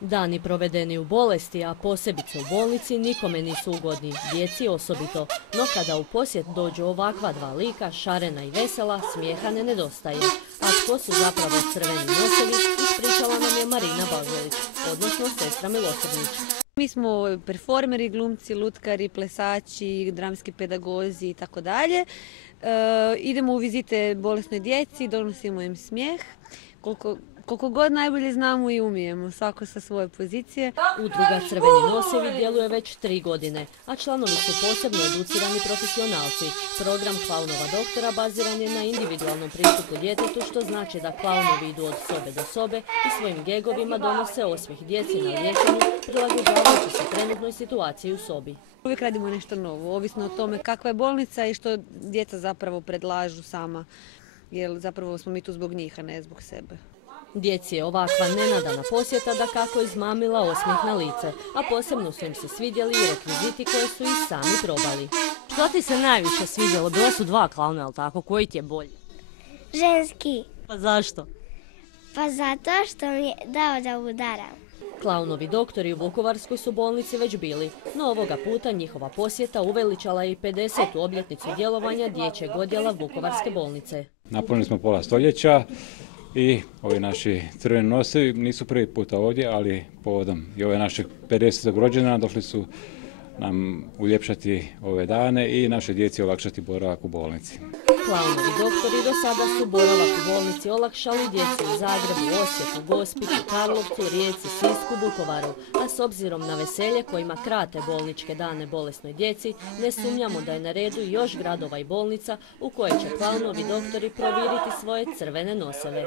Dani provedeni u bolesti, a posebice u bolnici, nikome nisu ugodni, djeci osobito. No kada u posjet dođu ovakva dva lika, šarena i vesela, smijeha ne nedostaje. A tko su zapravo crveni nosevi, ispričala nam je Marina Baželić, odnosno sestra Milosrdnić. Mi smo performeri, glumci, lutkari, plesači, dramski pedagozi i tako dalje. Idemo u vizite bolesnoj djeci, donosimo im smijeh. Koliko god najbolje znamo i umijemo, svako sa svoje pozicije. Udruga Crveni nosevi djeluje već 3 godine, a članovi su posebno educirani profesionalci. Program Klaunova doktora baziran je na individualnom pristupu djetetu, što znači da klaunovi idu od sobe do sobe i svojim gegovima donose osmijeh djeci na liječenju, prilagođavajući se trenutnoj situaciji u sobi. Uvijek radimo nešto novo, ovisno o tome kakva je bolnica i što djeca zapravo predlažu sama, jer zapravo smo mi tu zbog njih, a ne zbog sebe. Djeci je ovakva nenadana posjeta dakako izmamila osmijeh na lice, a posebno su im se svidjeli i rekviziti koje su i sami probali. Što ti se najviše svidjelo? Bila su 2 klauna, ali tako? Koji ti je bolji? Ženski. Pa zašto? Pa zato što mi je dao da udaram. Klaunovi doktori u Vukovarskoj su bolnici već bili, no ovoga puta njihova posjeta uveličala je i 50. obljetnicu djelovanja dječjeg odjela Vukovarske bolnice. Napunili smo pola stoljeća i ovi naši crveni nosevi nisu prvi puta ovdje, ali povodom i ove našeg 50. rođendana došli su nam uljepšati ove dane i naše djeci olakšati boravak u bolnici. Klaunovi doktori do sada su boravak u bolnici olakšali djeci u Zagrebu, Osijeku, Gospiću, Karlovcu, Rijeci, Sisku, Vukovaru, a s obzirom na veselje kojima krate bolničke dane bolesnoj djeci, ne sumnjamo da je na redu još gradova i bolnica u koje će klaunovi doktori proviriti svoje crvene noseve.